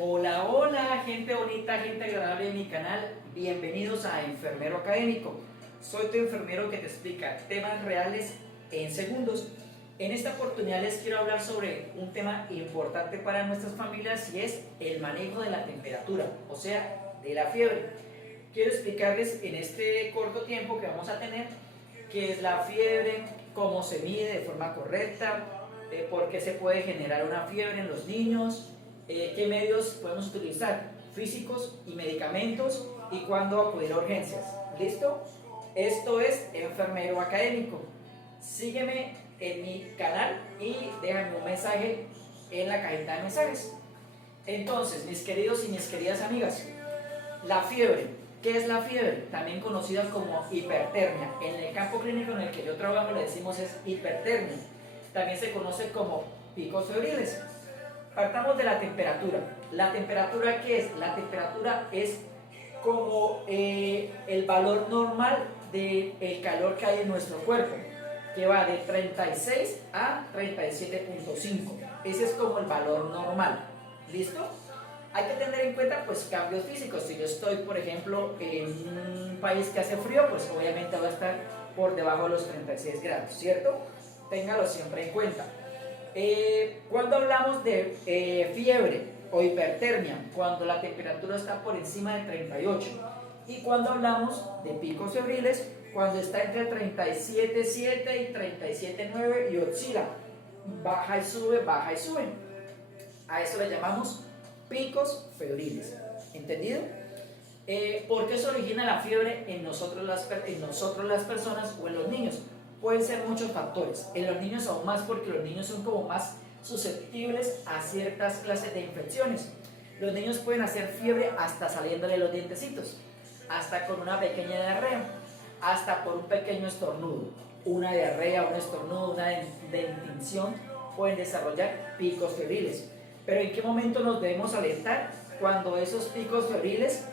Hola, hola, gente bonita, gente agradable de mi canal. Bienvenidos a Enfermero Académico. Soy tu enfermero que te explica temas reales en segundos. En esta oportunidad les quiero hablar sobre un tema importante para nuestras familias y es el manejo de la temperatura, o sea, de la fiebre. Quiero explicarles en este corto tiempo que vamos a tener qué es la fiebre, cómo se mide de forma correcta, por qué se puede generar una fiebre en los niños, qué medios podemos utilizar, físicos y medicamentos, y cuándo acudir a urgencias. ¿Listo? Esto es Enfermero Académico. Sígueme en mi canal y déjame un mensaje en la cajita de mensajes. Entonces, mis queridos y mis queridas amigas, la fiebre. ¿Qué es la fiebre? También conocida como hipertermia. En el campo clínico en el que yo trabajo le decimos es hipertermia. También se conoce como picos febriles. Partamos de la temperatura. ¿La temperatura qué es? La temperatura es como el valor normal del calor que hay en nuestro cuerpo, que va de 36 a 37.5. Ese es como el valor normal. ¿Listo? Hay que tener en cuenta pues cambios físicos. Si yo estoy, por ejemplo, en un país que hace frío, pues obviamente va a estar por debajo de los 36 grados, ¿cierto? Téngalo siempre en cuenta. Cuando hablamos de fiebre o hipertermia, cuando la temperatura está por encima de 38, y cuando hablamos de picos febriles, cuando está entre 37.7 y 37.9 y oscila, baja y sube, baja y sube. A eso le llamamos picos febriles. ¿Entendido? ¿Por qué se origina la fiebre en nosotros las personas o en los niños? Pueden ser muchos factores. En los niños aún más, porque los niños son como más susceptibles a ciertas clases de infecciones. Los niños pueden hacer fiebre hasta saliéndole los dientecitos, hasta con una pequeña diarrea, hasta por un pequeño estornudo. Una diarrea, un estornudo, una dentición pueden desarrollar picos febriles. Pero ¿en qué momento nos debemos alertar? Cuando esos picos febriles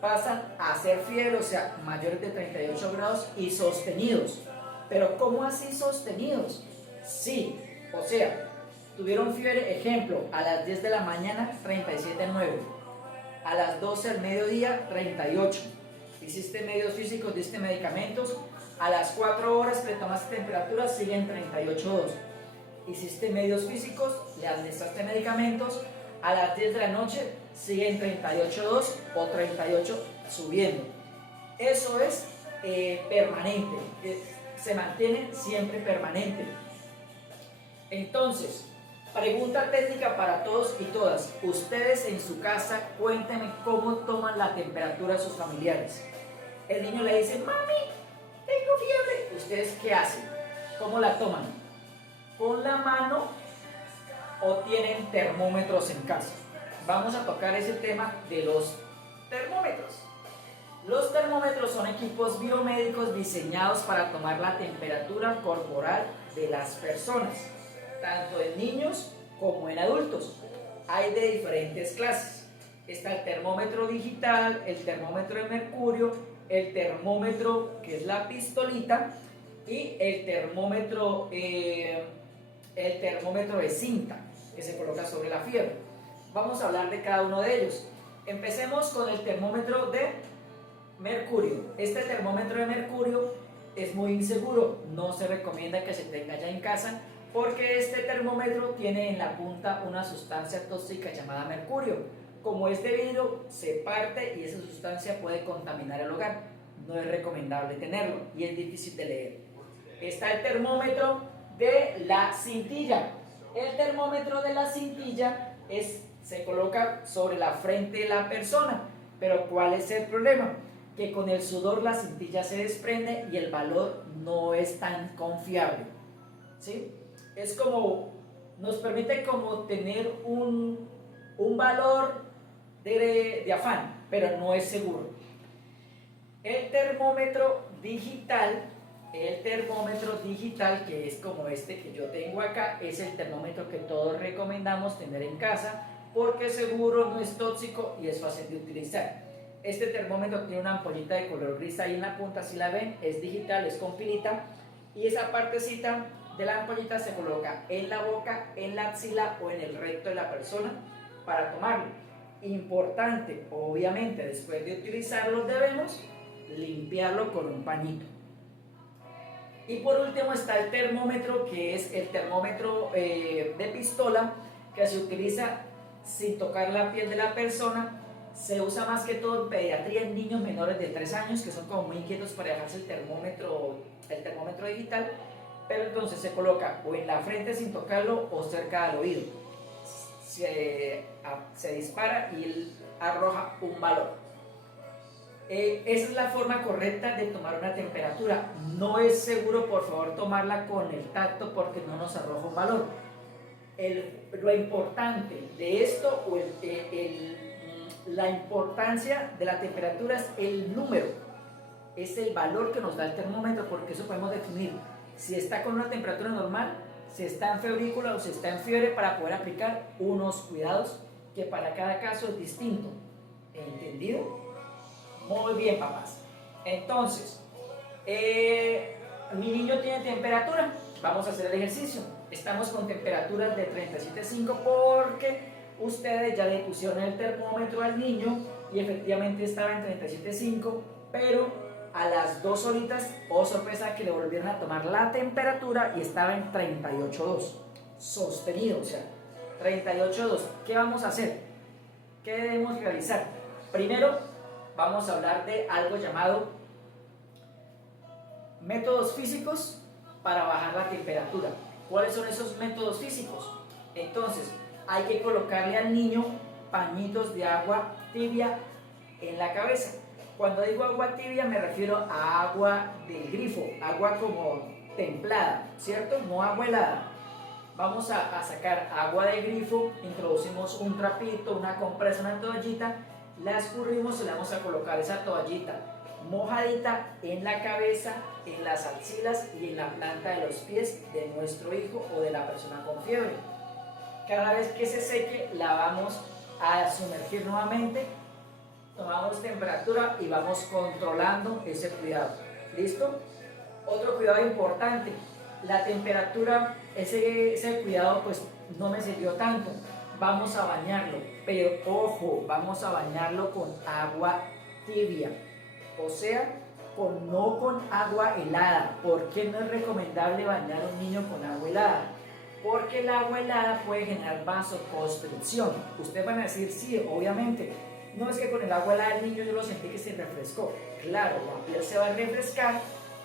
pasan a ser fiebre, o sea, mayores de 38 grados y sostenidos. Pero ¿cómo así sostenidos? Sí, o sea, tuvieron fiebre, ejemplo, a las 10 de la mañana 37.9, a las 12 del mediodía 38, hiciste medios físicos, diste medicamentos, a las 4 horas que le tomaste temperatura siguen 38.2, hiciste medios físicos, le administraste medicamentos, a las 10 de la noche siguen 38.2 o 38 subiendo. Eso es permanente, se mantiene siempre permanente. Entonces, pregunta técnica para todos y todas. Ustedes en su casa, cuéntenme cómo toman la temperatura de sus familiares. El niño le dice, mami, tengo fiebre. ¿Ustedes qué hacen? ¿Cómo la toman? ¿Con la mano o tienen termómetros en casa? Vamos a tocar ese tema de los termómetros. Los termómetros son equipos biomédicos diseñados para tomar la temperatura corporal de las personas, tanto en niños como en adultos. Hay de diferentes clases. Está el termómetro digital, el termómetro de mercurio, el termómetro que es la pistolita y el termómetro de cinta que se coloca sobre la fiebre. Vamos a hablar de cada uno de ellos. Empecemos con el termómetro de mercurio. Este termómetro de mercurio es muy inseguro, no se recomienda que se tenga ya en casa porque este termómetro tiene en la punta una sustancia tóxica llamada mercurio. Como es de vidrio, se parte y esa sustancia puede contaminar el hogar. No es recomendable tenerlo y es difícil de leer. Está el termómetro de la cintilla. El termómetro de la cintilla se coloca sobre la frente de la persona, pero ¿cuál es el problema? Que con el sudor la cintilla se desprende y el valor no es tan confiable, ¿sí? Es como, nos permite como tener un valor de afán, pero no es seguro. El termómetro digital, que es como este que yo tengo acá, es el termómetro que todos recomendamos tener en casa porque seguro, no es tóxico y es fácil de utilizar. Este termómetro tiene una ampollita de color gris ahí en la punta, si la ven, es digital, es con pilita, y esa partecita de la ampollita se coloca en la boca, en la axila o en el recto de la persona para tomarlo. Importante, obviamente, después de utilizarlo debemos limpiarlo con un pañito. Y por último está el termómetro, que es el termómetro de pistola, que se utiliza sin tocar la piel de la persona. Se usa más que todo en pediatría en niños menores de 3 años, que son como muy inquietos para dejarse el termómetro digital. Pero entonces se coloca o en la frente sin tocarlo o cerca del oído. Se dispara y él arroja un valor. Esa es la forma correcta de tomar una temperatura. No es seguro, por favor, tomarla con el tacto porque no nos arroja un valor. Lo importante de esto, o la importancia de la temperatura es el número, es el valor que nos da el termómetro, porque eso podemos definir si está con una temperatura normal, si está en febrícula o si está en fiebre, para poder aplicar unos cuidados que para cada caso es distinto. ¿Entendido? Muy bien, papás. Entonces, mi niño tiene temperatura. Vamos a hacer el ejercicio. Estamos con temperaturas de 37.5 porque ustedes ya le pusieron el termómetro al niño y efectivamente estaba en 37.5, pero a las 2 horitas, oh sorpresa, que le volvieron a tomar la temperatura y estaba en 38.2. Sostenido, o sea, 38.2. ¿Qué vamos a hacer? ¿Qué debemos realizar? Primero, vamos a hablar de algo llamado métodos físicos para bajar la temperatura. ¿Cuáles son esos métodos físicos? Entonces, hay que colocarle al niño pañitos de agua tibia en la cabeza. Cuando digo agua tibia me refiero a agua del grifo, agua como templada, ¿cierto? No agua helada. Vamos a sacar agua del grifo, introducimos un trapito, una compresa, una toallita, la escurrimos y le vamos a colocar esa toallita mojadita en la cabeza, en las axilas y en la planta de los pies de nuestro hijo o de la persona con fiebre. Cada vez que se seque la vamos a sumergir nuevamente, tomamos temperatura y vamos controlando ese cuidado. ¿Listo? Otro cuidado importante, la temperatura, ese cuidado pues no me sirvió tanto. Vamos a bañarlo, pero ojo, vamos a bañarlo con agua tibia, o sea, no con agua helada. ¿Por qué no es recomendable bañar a un niño con agua helada? Porque el agua helada puede generar vasoconstricción. Ustedes van a decir, sí, obviamente, no es que con el agua helada el niño yo lo sentí que se refrescó. Claro, la piel se va a refrescar,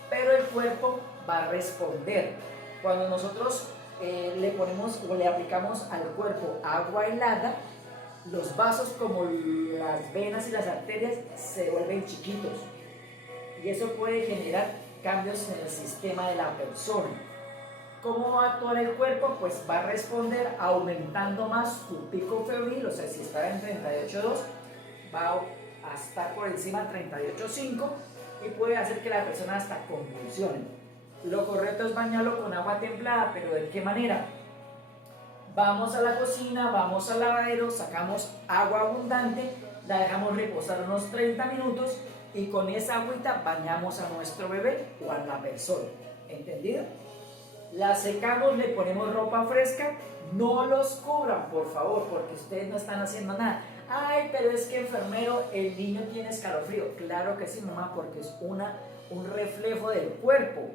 pero el cuerpo va a responder. Cuando nosotros le ponemos o le aplicamos al cuerpo agua helada, los vasos como las venas y las arterias se vuelven chiquitos y eso puede generar cambios en el sistema de la persona. ¿Cómo va a actuar el cuerpo? Pues va a responder aumentando más su pico febril, o sea, si está en 38.2 va a estar por encima de 38.5 y puede hacer que la persona hasta convulsione. Lo correcto es bañarlo con agua templada, pero ¿de qué manera? Vamos a la cocina, vamos al lavadero, sacamos agua abundante, la dejamos reposar unos 30 minutos y con esa agüita bañamos a nuestro bebé o a la persona. ¿Entendido? La secamos, le ponemos ropa fresca, no los cubran, por favor, porque ustedes no están haciendo nada. Ay, pero es que enfermero, el niño tiene escalofrío. Claro que sí, mamá, porque es un reflejo del cuerpo.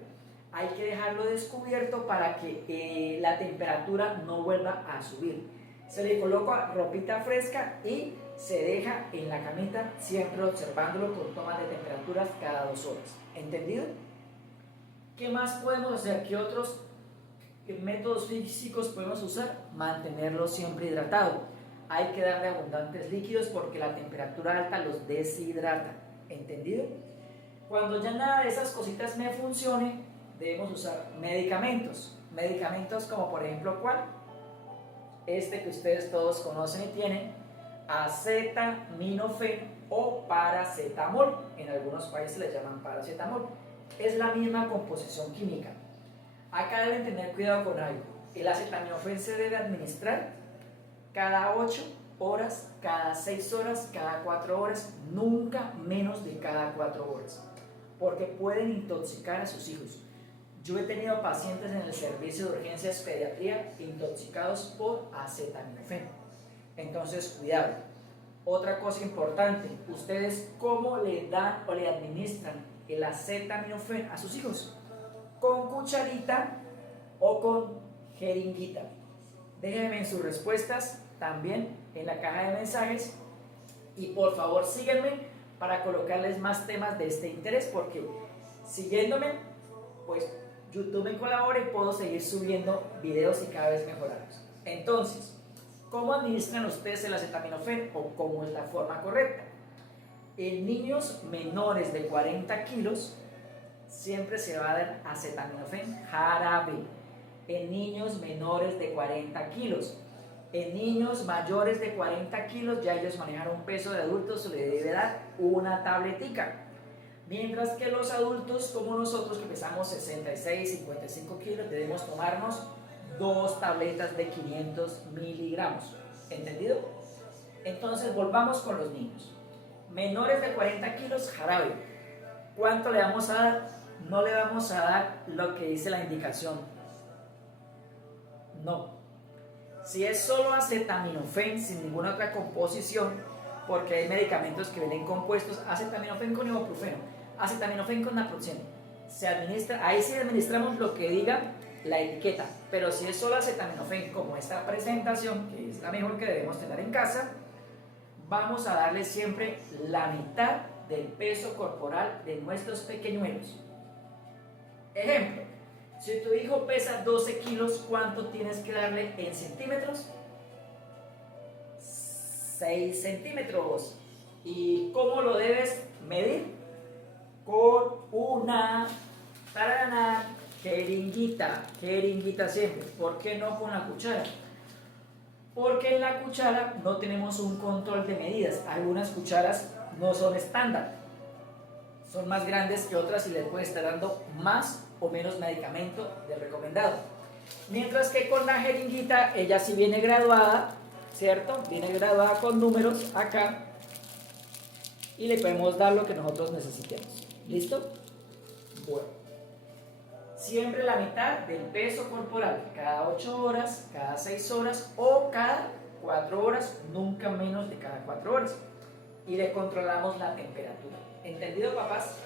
Hay que dejarlo descubierto para que la temperatura no vuelva a subir. Se le coloca ropita fresca y se deja en la camita, siempre observándolo con tomas de temperaturas cada 2 horas. ¿Entendido? ¿Qué más podemos hacer? ¿Qué otros métodos físicos podemos usar? Mantenerlo siempre hidratado. Hay que darle abundantes líquidos porque la temperatura alta los deshidrata. ¿Entendido? Cuando ya nada de esas cositas me funcione, debemos usar medicamentos. Medicamentos como por ejemplo, ¿cuál? Este que ustedes todos conocen y tienen, acetaminofén o paracetamol. En algunos países le llaman paracetamol. Es la misma composición química. Acá deben tener cuidado con algo. El acetaminofén se debe administrar cada 8 horas, cada 6 horas, cada 4 horas, nunca menos de cada 4 horas, porque pueden intoxicar a sus hijos. Yo he tenido pacientes en el servicio de urgencias pediatría intoxicados por acetaminofén. Entonces, cuidado. Otra cosa importante, ¿ustedes cómo le dan o le administran el acetaminofén a sus hijos? ¿Con cucharita o con jeringuita? Déjenme en sus respuestas también en la caja de mensajes y por favor síguenme para colocarles más temas de este interés, porque siguiéndome, pues YouTube me colabora y puedo seguir subiendo videos y cada vez mejorarlos. Entonces, ¿cómo administran ustedes el acetaminofén o cómo es la forma correcta? En niños menores de 40 kilos siempre se va a dar acetaminofén jarabe. En niños menores de 40 kilos. En niños mayores de 40 kilos ya ellos manejan un peso de adultos, se le debe dar una tabletica. Mientras que los adultos como nosotros que pesamos 66, 55 kilos debemos tomarnos 2 tabletas de 500 miligramos. ¿Entendido? Entonces volvamos con los niños. Menores de 40 kilos, jarabe. ¿Cuánto le vamos a dar? No le vamos a dar lo que dice la indicación. No. Si es solo acetaminofén sin ninguna otra composición, porque hay medicamentos que vienen compuestos, acetaminofén con ibuprofeno, acetaminofén con naproxeno, se administra, ahí sí administramos lo que diga la etiqueta, pero si es solo acetaminofén como esta presentación, que es la mejor que debemos tener en casa, vamos a darle siempre la mitad del peso corporal de nuestros pequeñuelos. Ejemplo, si tu hijo pesa 12 kilos, ¿cuánto tienes que darle en centímetros? 6 centímetros. ¿Y cómo lo debes medir? Con una jeringuita siempre. ¿Por qué no con la cuchara? Porque en la cuchara no tenemos un control de medidas. Algunas cucharas no son estándar, son más grandes que otras y les puede estar dando más o menos medicamento del recomendado. Mientras que con la jeringuita, ella sí viene graduada, ¿cierto? Viene graduada con números acá y le podemos dar lo que nosotros necesitemos. ¿Listo? Bueno. Siempre la mitad del peso corporal, cada 8 horas, cada 6 horas o cada 4 horas, nunca menos de cada 4 horas. Y le controlamos la temperatura. ¿Entendido, papás?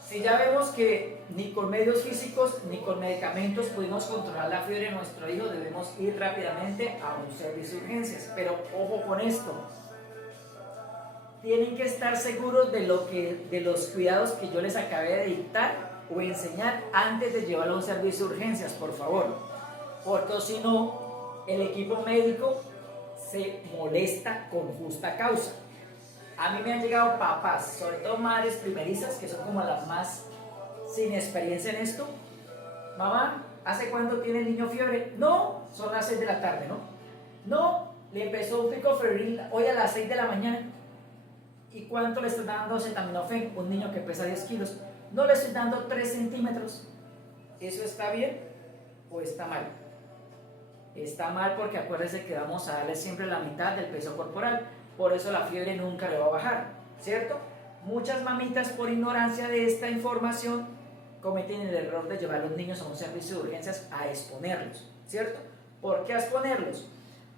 Si ya vemos que ni con medios físicos ni con medicamentos pudimos controlar la fiebre de nuestro hijo, debemos ir rápidamente a un servicio de urgencias. Pero ojo con esto. Tienen que estar seguros de los cuidados que yo les acabé de dictar o enseñar antes de llevarlo a un servicio de urgencias, por favor, porque si no, el equipo médico se molesta con justa causa. A mí me han llegado papás, sobre todo madres primerizas, que son como las más sin experiencia en esto. Mamá, ¿hace cuánto tiene el niño fiebre? No, son las 6 de la tarde, ¿no? No, le empezó un pico febril hoy a las 6 de la mañana. ¿Y cuánto le están dando acetaminofén? Un niño que pesa 10 kilos. No le estoy dando 3 centímetros. ¿Eso está bien o está mal? Está mal porque acuérdense que vamos a darle siempre la mitad del peso corporal. Por eso la fiebre nunca le va a bajar, ¿cierto? Muchas mamitas por ignorancia de esta información cometen el error de llevar a los niños a un servicio de urgencias a exponerlos, ¿cierto? ¿Por qué a exponerlos?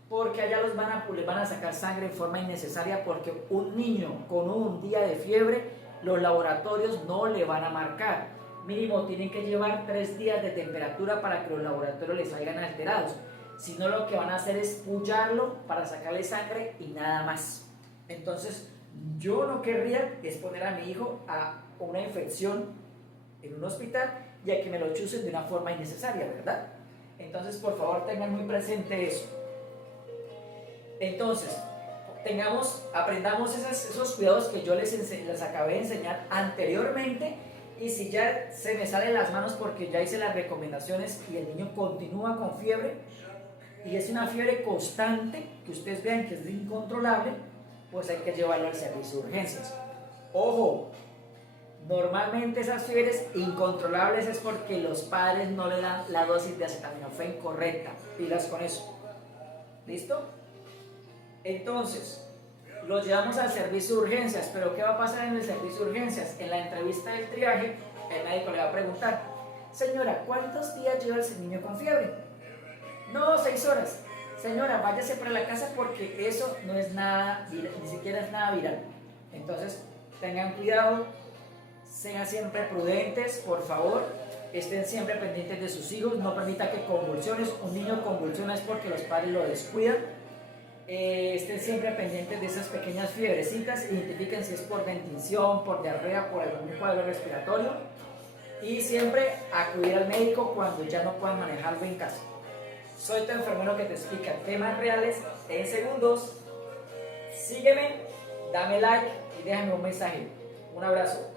Porque allá les van a sacar sangre en forma innecesaria, porque un niño con un día de fiebre los laboratorios no le van a marcar. Mínimo tienen que llevar 3 días de temperatura para que los laboratorios les salgan alterados. Si no, lo que van a hacer es pullarlo para sacarle sangre y nada más. Entonces, yo no querría exponer a mi hijo a una infección en un hospital y a que me lo chusen de una forma innecesaria, ¿verdad? Entonces, por favor, tengan muy presente eso. Entonces, aprendamos esos cuidados que yo les acabé de enseñar anteriormente, y si ya se me salen las manos porque ya hice las recomendaciones y el niño continúa con fiebre y es una fiebre constante que ustedes vean que es incontrolable, pues hay que llevarlo al servicio de urgencias. Ojo, normalmente esas fiebres incontrolables es porque los padres no le dan la dosis de acetaminofén correcta. Pilas con eso. ¿Listo? Entonces, los llevamos al servicio de urgencias, pero ¿qué va a pasar en el servicio de urgencias? En la entrevista del triaje, el médico le va a preguntar: señora, ¿cuántos días lleva el niño con fiebre? No, 6 horas. señora, váyase para la casa porque eso no es nada, ni siquiera es nada viral. Entonces, tengan cuidado, sean siempre prudentes, por favor, estén siempre pendientes de sus hijos, no permita que convulsiones, un niño convulsiona es porque los padres lo descuidan. Estén siempre pendientes de esas pequeñas fiebrecitas, identifiquen si es por ventilación, por diarrea, por algún cuadro respiratorio y siempre acudir al médico cuando ya no puedan manejarlo en casa. Soy tu enfermero que te explica temas reales en segundos. Sígueme, dame like y déjame un mensaje. Un abrazo.